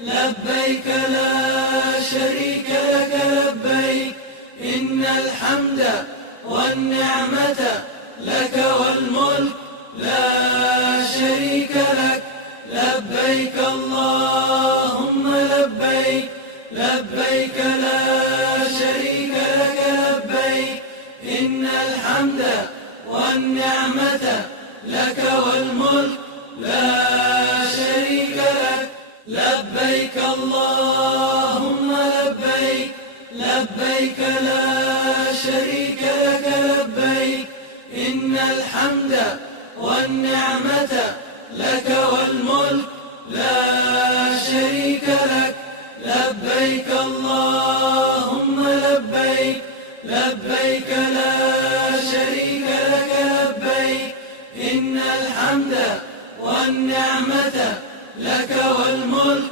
لبيك لا شريك لك لبيك إن الحمد والنعمة لك والملك لا شريك لك لبيك اللهم لبيك لبيك لا شريك لك لبيك إن الحمد والنعمة لك والملك لا شريك لك لبيك اللهم لبيك لبيك لا شريك لك لبيك إن الحمد والنعمة لك والملك لا شريك لك لبيك اللهم لبيك لبيك لا شريك لك لبيك إن الحمد والنعمة لك والملك